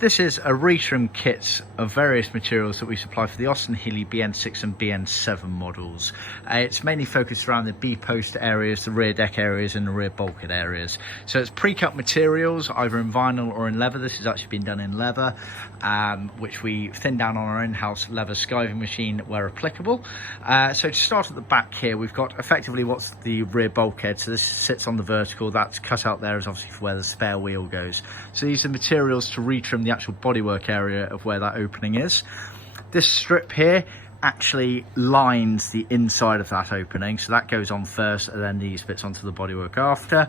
This is a retrim kit of various materials that we supply for the Austin Healey BN6 and BN7 models. It's mainly focused around the B-post areas, the rear deck areas and the rear bulkhead areas. So it's pre-cut materials, either in vinyl or in leather. This has actually been done in leather, which we thin down on our in-house leather skiving machine where applicable. So to start at the back here, we've got effectively what's the rear bulkhead. So this sits on the vertical, that's cut out there is obviously for where the spare wheel goes. So these are materials to retrim the actual bodywork area of where that opening is. This strip here actually lines the inside of that opening, so that goes on first and then these bits onto the bodywork after.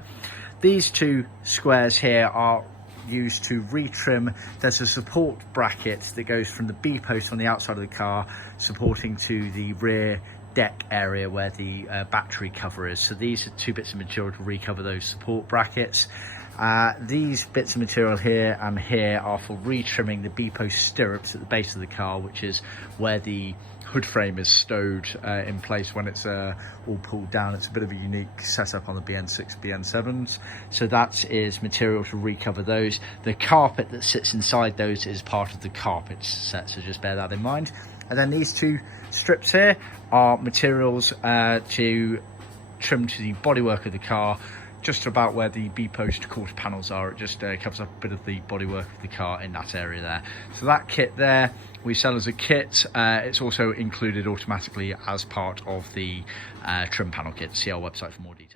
These two squares here are used to retrim. There's a support bracket that goes from the B post on the outside of the car supporting to the rear deck area where the battery cover is. So these are two bits of material to recover those support brackets. These bits of material here and here are for retrimming the B-post stirrups at the base of the car, which is where the hood frame is stowed in place when it's all pulled down. It's a bit of a unique setup on the BN6, BN7s. So that is material to recover those. The carpet that sits inside those is part of the carpet set, so just bear that in mind. And then these two strips here are materials to trim to the bodywork of the car, just about where the B-post quarter panels are. It just covers up a bit of the bodywork of the car in that area there. So that kit there we sell as a kit. It's also included automatically as part of the trim panel kit. See our website for more details.